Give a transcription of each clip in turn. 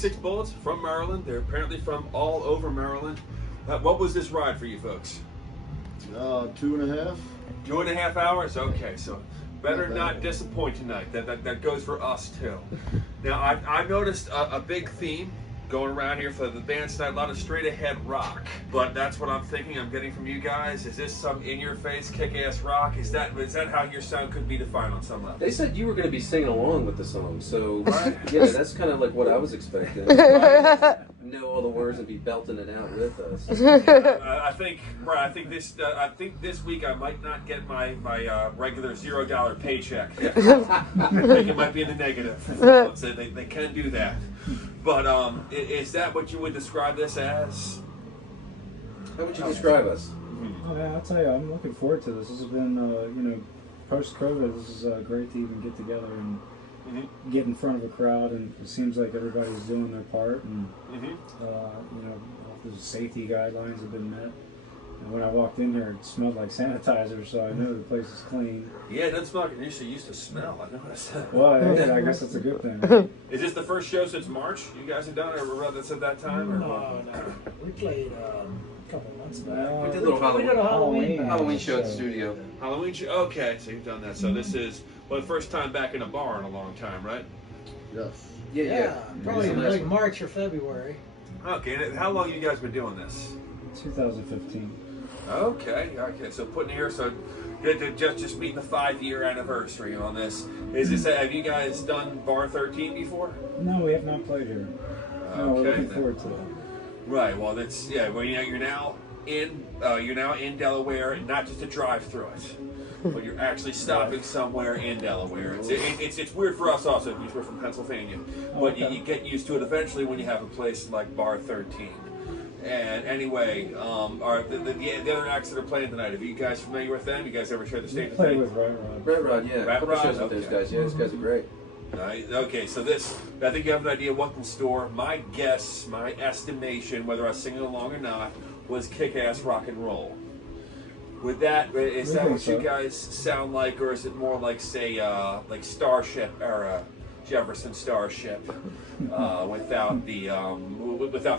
86 Bullets from Maryland. They're apparently from all over Maryland. What was this ride for you folks? 2.5. 2.5 hours? Okay, so better not disappoint tonight. That goes for us too. Now, I noticed a big theme going around here for the band tonight, a lot of straight ahead rock. But that's what I'm thinking I'm getting from you guys. Is this some in-your-face kick-ass rock? Is that how your sound could be defined on some level? They said you were going to be singing along with the song, so yeah, that's kind of like what I was expecting. Know all the words and be belting it out with us. I think this week I might not get my regular $0 paycheck. I think it might be in the negative. So they can do that. But is that what you would describe this as? How would you describe us? Oh, yeah, I'll tell you, I'm looking forward to this. This has been, you know, post-COVID, this is great to even get together and get in front of a crowd, and it seems like everybody's doing their part, and you know, all the safety guidelines have been met. And when I walked in here, it smelled like sanitizer, so I know the place is clean. Yeah, it doesn't smell like it used to smell. I noticed that. Well, I guess that's a good thing. Is this the first show since March you guys have done, or rather since that time? Or No. We played a couple months back. We did a little We did a Halloween show at the studio. Halloween show? Okay, so you've done that. So this is, well, the first time back in a bar in a long time, right? Yes. Yeah, probably Yeah. like March or February. Okay, and how long you guys been doing this? 2015. Okay, so putting here, so just meeting the 5-year anniversary on this. Is this, have you guys done BarXIII before? No, we have not played here. No, we're looking forward to it. Right, well that's, yeah, well you're now in Delaware, and not just to drive through it, but you're actually stopping somewhere in Delaware. It's weird for us also, because we're from Pennsylvania, but you get used to it eventually when you have a place like BarXIII. And anyway, the other acts that are playing tonight, are you guys familiar with them? You guys ever share the stage? Play with BarXIII. BarXIII, yeah. BarXIII, Shows with those guys. Yeah, those guys are great. Right. Okay, so this, I think you have an idea what's in store. My guess, my estimation, whether I was singing along or not, was kick-ass rock and roll. With that, is that what you guys sound like, or is it more like, say, like Starship era, Jefferson Starship, without the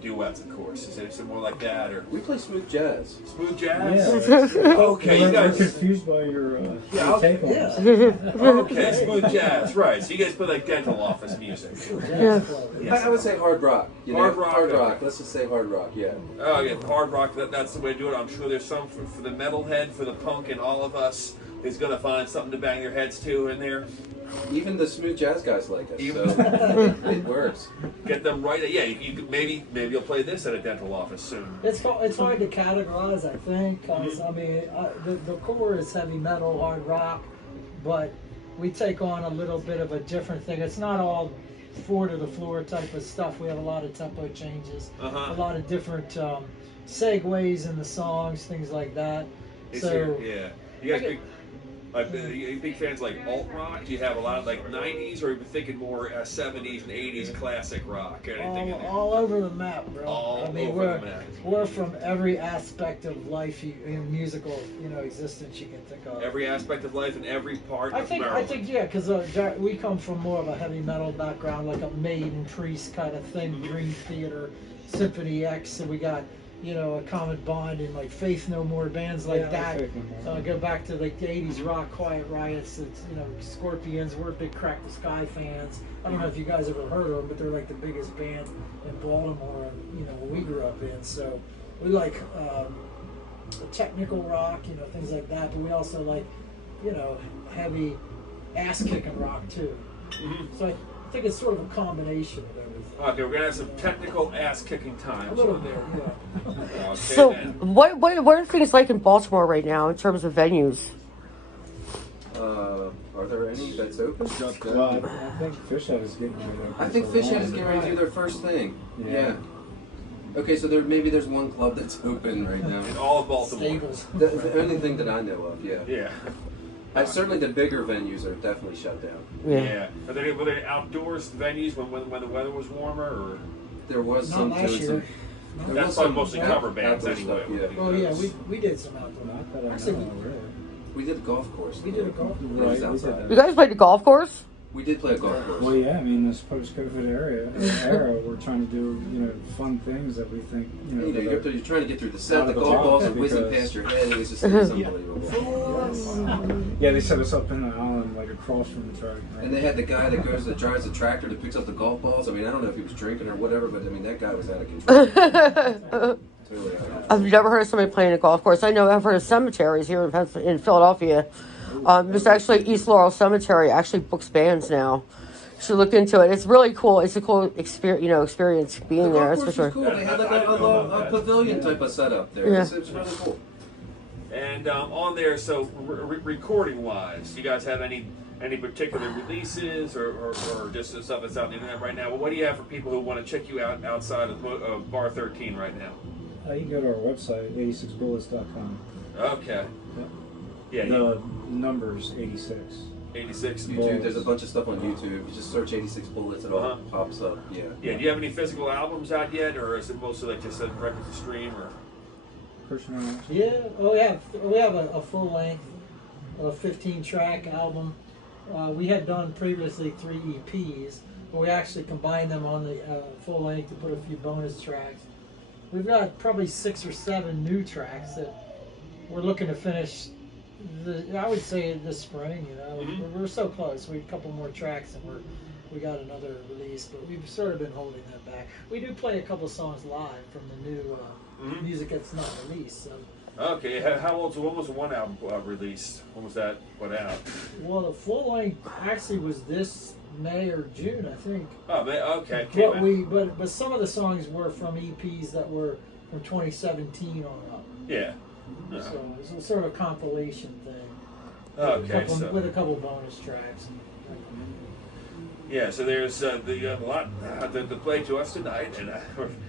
duets, of course? Is it more like that, or we play smooth jazz? Smooth jazz. Yeah. Okay, you guys. We're confused by your take on this. Okay, smooth jazz, right? So you guys play like dental office music. Yeah. I would say hard rock. You know? Hard rock. Hard rock. Let's just say hard rock. Yeah. Oh yeah, hard rock. That's the way to do it. I'm sure there's some for the metalhead, for the punk, and all of us is gonna find something to bang their heads to in there. Even the smooth jazz guys like us, so it works. Get them right. Yeah, you maybe you'll play this at a dental office soon. It's hard to categorize, I think, because I mean, the core is heavy metal, hard rock, but we take on a little bit of a different thing. It's not all 4 to the floor type of stuff. We have a lot of tempo changes, a lot of different segues in the songs, things like that. You guys big fans like alt rock? Do you have a lot of like 90s, or are you thinking more 70s and 80s classic rock? Anything all over the map, bro. All I mean, over the map. We're from every aspect of life, in musical, existence you can think of. Every aspect of life and every part of Maryland. I think, yeah, because we come from more of a heavy metal background, like a Maiden, Priest kind of thing, Dream Theater, Symphony X, and we got, a Common Bond and like Faith No More, bands like that. Go back to like the 80s rock, Quiet Riots, Scorpions. We're big Crack the Sky fans. I don't know if you guys ever heard of them, but they're like the biggest band in Baltimore, we grew up in. So we like technical rock, things like that, but we also like, heavy ass-kicking rock too. So I think it's sort of a combination of everything. Okay, we're gonna have some technical ass-kicking times. A little bit, yeah. Okay, so, what are things like in Baltimore right now in terms of venues? Are there any that's open? Well, I think Fishhead is getting ready to open. I think Fishhead is getting ready to do their first thing. Yeah. Okay, so maybe there's one club that's open right now. In all of Baltimore. Stables. The only thing that I know of, yeah. Yeah. Certainly the bigger venues are definitely shut down. Yeah. Were there outdoors venues when the weather was warmer, or? There was Not some last doing some. year. That's like mostly cover bands outdoor anyway. stuff, Oh yeah, we did some outdoor. Actually, We did a golf course. we did a golf. It was outside. You guys played the golf course? We did play a golf course. Well, yeah, I mean, this post-COVID era, we're trying to do, fun things that we think, you're trying to get through the set, the the golf top balls are whizzing because- past your head, and it's just unbelievable. Yeah, they set us up in the island, like across from the track. Right? And they had the guy that drives the tractor that picks up the golf balls. I mean, I don't know if he was drinking or whatever, but I mean, that guy was out of control. Totally out of control. I've never heard of somebody playing a golf course. I know I've heard of cemeteries here in Philadelphia. There's actually East Laurel Cemetery actually books bands now. You should look into it. It's really cool. It's a cool experience being The there. golf That's course for was sure. cool. They had like a pavilion type of setup there. Yeah. It was really cool. And on there, so recording wise, you guys have any particular releases or just the stuff that's out on the internet right now? Well, what do you have for people who want to check you out outside of BarXIII right now? You can go to our website, 86bullets.com. Okay. Yeah. The number's 86. 86. YouTube, there's a bunch of stuff on YouTube. You just search 86 Bullets, it all pops up. Yeah. Yeah. Do you have any physical albums out yet, or is it mostly like just a record to stream? Or Yeah, we have a full length, 15-track album. We had done previously 3 EPs, but we actually combined them on the full length to put a few bonus tracks. We've got probably 6 or 7 new tracks that we're looking to finish. I would say this spring. We're so close. We have a couple more tracks and we got another release, but we've sort of been holding that back. We do play a couple songs live from the new music that's not released. So. Okay, how old? When was the one album released? When was that put out? Well, the full length actually was this May or June, I think. Oh, okay. But some of the songs were from EPs that were from 2017 on up. Yeah. So it's sort of a compilation thing. Okay. With a couple bonus tracks. Yeah, so there's the lot to play to us tonight, and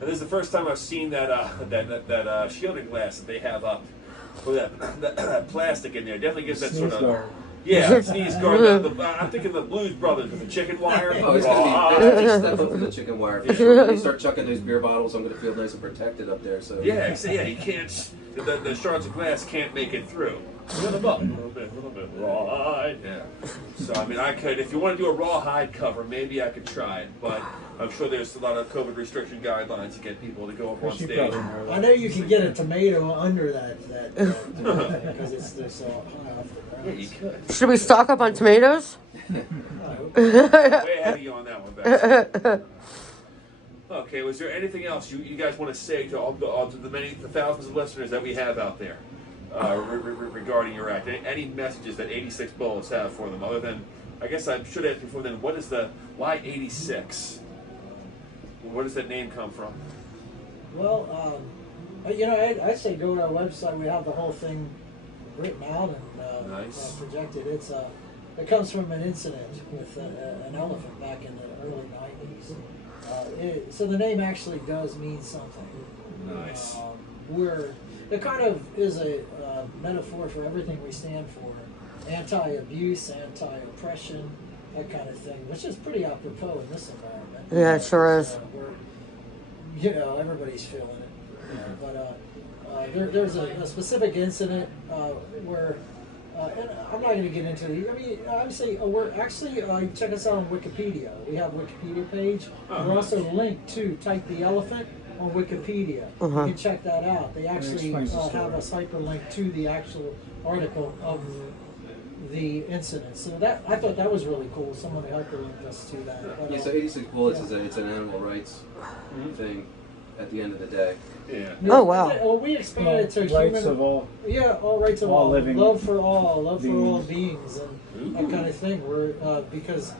this is the first time I've seen that shielding glass that they have up with that plastic in there. Definitely gives that Sneeze sort of guard. sneeze guard. I'm thinking the Blues Brothers with the chicken wire. Oh, it's going to be step up for the chicken wire for sure. When you start chucking those beer bottles, I'm going to feel nice and protected up there. So You can't. The shards of glass can't make it through. Put them up a little bit rawhide. Yeah. So I mean, I could, if you want to do a rawhide cover, maybe I could try it, but I'm sure there's a lot of COVID restriction guidelines to get people to go up on stage. I know you can get a tomato under that because they're so high off the ground. Yeah, you could. Should we stock up on tomatoes? Way ahead of you on that one, Betsy. Okay, was there anything else you guys want to say to all the thousands of listeners that we have out there regarding your act? Any messages that 86 Bullets have for them, other than, I guess I should ask before then, why 86? Where does that name come from? Well, I'd say go to our website. We have the whole thing written out and Nice. projected. It comes from an incident with an elephant back in the early 90s. So the name actually does mean something. Nice. It kind of is a metaphor for everything we stand for. Anti-abuse, anti-oppression, that kind of thing, which is pretty apropos in this environment. Yeah, it sure is. Everybody's feeling it. But there's a specific incident where, and I'm not going to get into it. I mean, I would say we're actually, check us out on Wikipedia. We have a Wikipedia page. We're also linked to Type the Elephant on Wikipedia. You can check that out. They actually have us hyperlinked to the actual article of the incident. So I thought that was really cool. Someone hyperlinked us to that. But, so 86 Bullets it's an animal rights thing at the end of the day. Yeah. Oh, wow. Well, we expanded to rights human. of all. Yeah, all rights of all. living Love for all beings. beings, and that kind of thing. We're because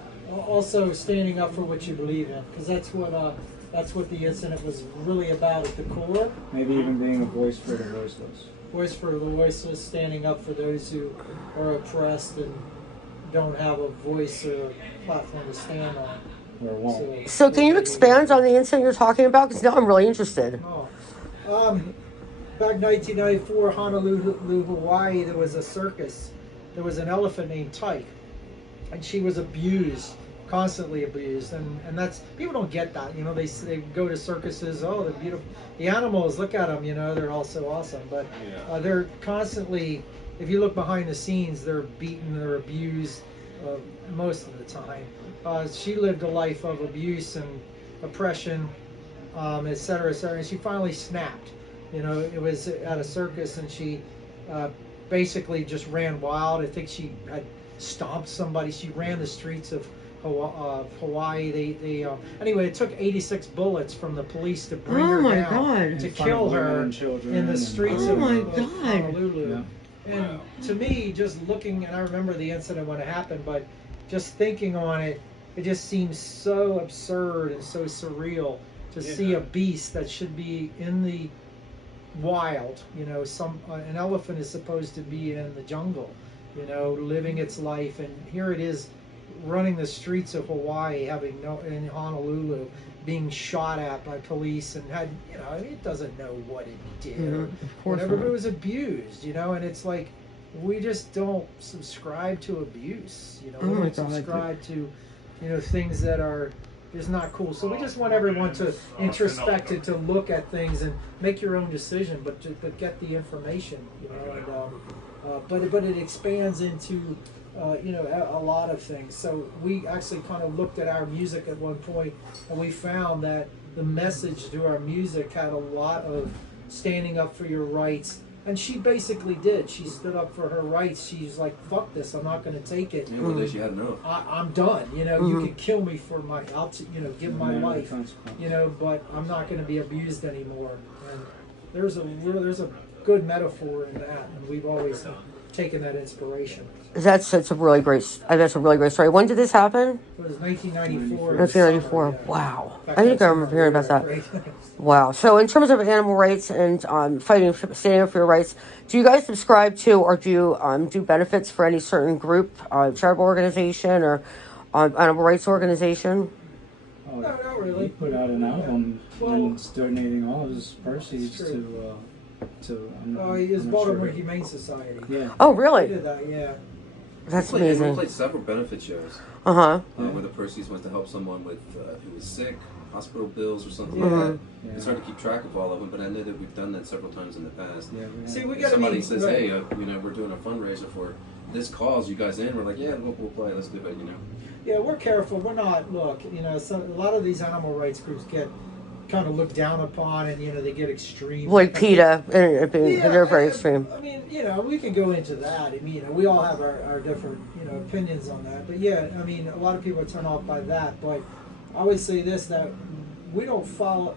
also standing up for what you believe in, because that's what the incident was really about at the core. Maybe even being a voice for the voiceless. Voice for the voiceless, standing up for those who are oppressed and don't have a voice or a platform to stand on. Or won't. So can you expand on the incident you're talking about? Because now I'm really interested. Back in 1994, Honolulu, Hawaii, there was a circus. There was an elephant named Tyke, and she was abused, constantly abused, and that's, people don't get that. They go to circuses. Oh, they're beautiful. The animals, look at them. They're all so awesome, but they're constantly. If you look behind the scenes, they're beaten, they're abused. most of the time. She lived a life of abuse and oppression, et cetera, et cetera. And she finally snapped. You know, it was at a circus, and she basically just ran wild. I think she had stomped somebody. She ran the streets of Hawaii. Anyway, it took 86 bullets from the police to bring her down to kill her in the streets of Honolulu. Yeah. And to me, just looking, and I remember the incident when it happened, but just thinking on it, it just seems so absurd and so surreal to see a beast that should be in the wild. You know, an elephant is supposed to be in the jungle, you know, living its life, and here it is running the streets of Hawaii, in Honolulu, being shot at by police, and had, you know, it doesn't know what it did or whatever, but it was abused, you know, and it's like, we just don't subscribe to abuse, you know, we don't subscribe to, you know, things that are just not cool. So we just want everyone to introspect it, to look at things and make your own decision, but get the information, you know, and but it expands into you know, a lot of things. So we actually kind of looked at our music at one point, and we found that the message through our music had a lot of standing up for your rights. And she basically did. She stood up for her rights. She's like, "Fuck this! I'm not going to take it. Yeah, one day she had enough. I'm done. You know, you can kill me for you know, give my life. You know, but I'm not going to be abused anymore." And there's a good metaphor in that, and we've always taken that inspiration. That's a really great story. When did this happen? It was 1994. 1994. Yeah. Wow. I think I remember hearing about that. Wow. So in terms of animal rights and standing up for your rights, do you guys subscribe to, or do you do benefits for any certain group, charitable organization, or animal rights organization? No, not really. He put out an album and it's donating all of his proceeds to it's Baltimore Humane Society. Yeah. Oh, really? He did that, yeah. That's We amazing. played several benefit shows. Where the proceeds went to help someone with who was sick, hospital bills or something like that. Yeah. It's hard to keep track of all of them, but I know that we've done that several times in the past. Yeah, see, we got somebody says, "Hey, you know, we're doing a fundraiser for this cause. You guys in?" We're like, "Yeah, we'll play. Let's do it." You know. Yeah, we're careful. We're not. Look, you know, a lot of these animal rights groups get kind of looked down upon, and you know, they get extreme. Like PETA, they're very extreme. I mean, you know, we can go into that. I mean, you know, we all have our different, you know, opinions on that. But yeah, I mean, a lot of people are turned off by that. But I would say this, that we don't follow.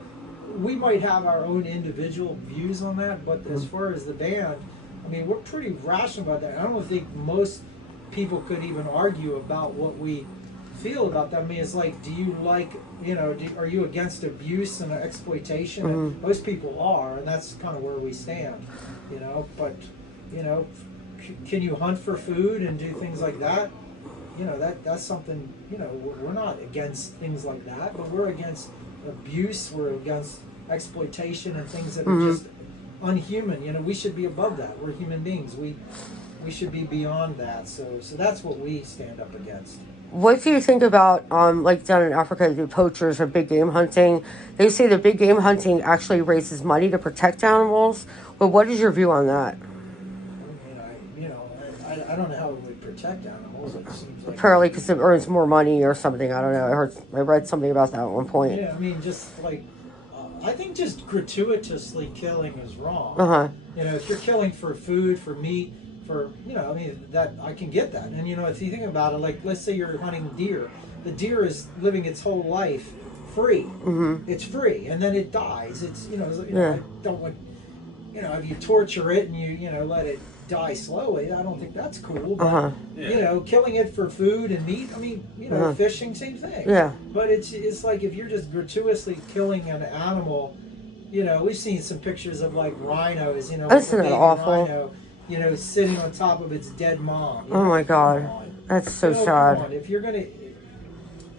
We might have our own individual views on that, but as far as the band, I mean, we're pretty rational about that. I don't think most people could even argue about what we feel about that. I mean, it's like, do you like, you know, are you against abuse and exploitation? And most people are, and that's kind of where we stand, you know. But, you know, can you hunt for food and do things like that? You know, that's something, you know, we're not against things like that, but we're against abuse, we're against exploitation and things that are just unhuman. You know, we should be above that. We're human beings. We should be beyond that. So that's what we stand up against. What do you think about, like down in Africa, the poachers or big game hunting? They say that big game hunting actually raises money to protect animals. But what is your view on that? I don't know how it would protect animals. It seems like apparently because it earns more money or something. I don't know. I read something about that at one point. Yeah, I mean, just like I think just gratuitously killing is wrong. You know, if you're killing for food, for meat, for, you know, I mean, that I can get that. And, you know, if you think about it, like, let's say you're hunting deer. The deer is living its whole life free. It's free, and then it dies. It's, you know, I don't want, you know, if you torture it and you know, let it die slowly, I don't think that's cool. But, you know, killing it for food and meat, I mean, you know, fishing, same thing. Yeah. But it's like if you're just gratuitously killing an animal, you know, we've seen some pictures of like rhinos, you know, isn't that awful? Rhino, you know, sitting on top of its dead mom. Oh my God, that's so sad. If you're gonna,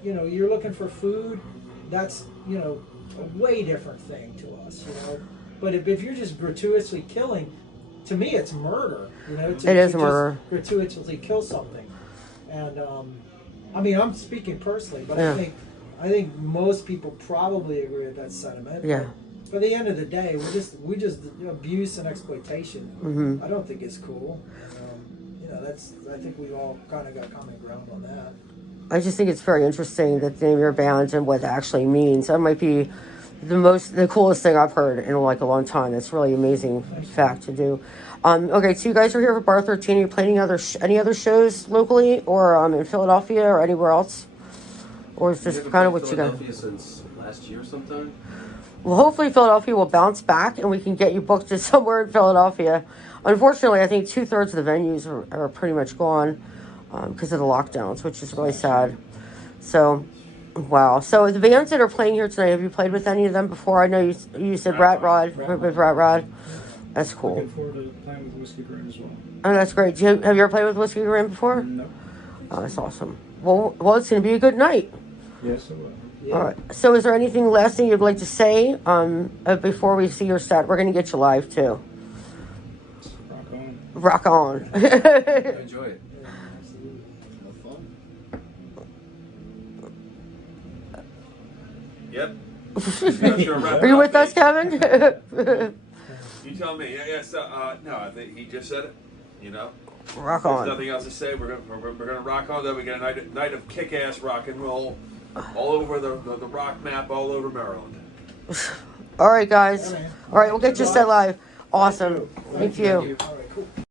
you know, you're looking for food, that's, you know, a way different thing to us, you know. But if you're just gratuitously killing, to me, it's murder. You know, it is murder. Just gratuitously kill something, and I mean, I'm speaking personally, but I think most people probably agree with that sentiment. Yeah. But at the end of the day, we just abuse and exploitation. I don't think it's cool. You I think we all kind of got common ground on that. I just think it's very interesting that the name of your band and what that actually means. That might be the coolest thing I've heard in like a long time. It's really amazing fact to do. Okay, so you guys are here for BarXIII. Are you playing any other shows locally or in Philadelphia or anywhere else? Or is this kind of what you got? Philadelphia since last year sometime. Well, hopefully Philadelphia will bounce back and we can get you booked to somewhere in Philadelphia. Unfortunately, I think 2/3 of the venues are pretty much gone because of the lockdowns, which is really sad. So, wow. So the bands that are playing here tonight, have you played with any of them before? I know you said Rat Rod. With Rat Rod. That's cool. Looking forward to playing with Whiskey Green as well. Oh, that's great. Have you ever played with Whiskey Green before? No. Oh, that's awesome. Well, it's going to be a good night. Yes, it will. Yeah. All right. So is there anything last thing you'd like to say before we see your set? We're going to get you live, too. Rock on. Rock on. Enjoy it. Yeah, absolutely. Have fun. Yep. Are you with us, Kevin? You tell me. Yeah. So no, I think he just said it. You know. Rock There's on. nothing else to say. We're gonna rock on. Though we get a night of kick-ass rock and roll all over the rock map, all over Maryland. All right, guys. All right, we'll get you set live. Awesome. Thank you. All right, cool.